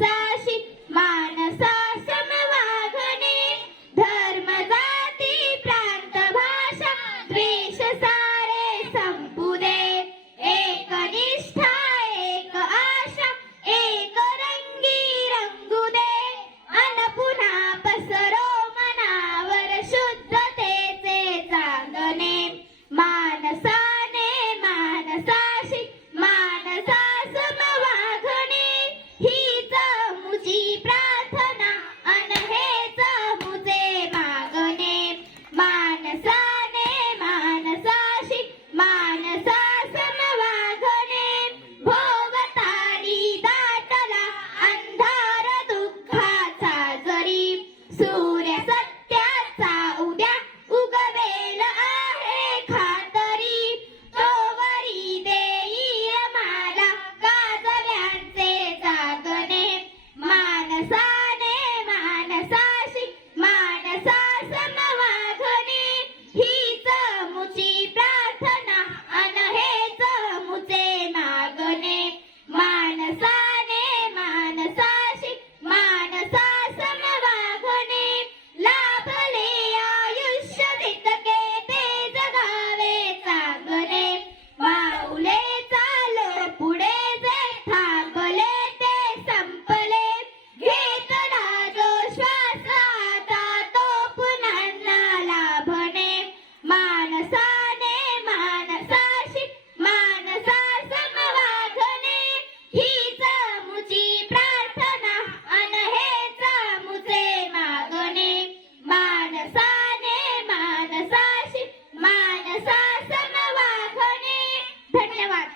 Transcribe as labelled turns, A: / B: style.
A: Princess!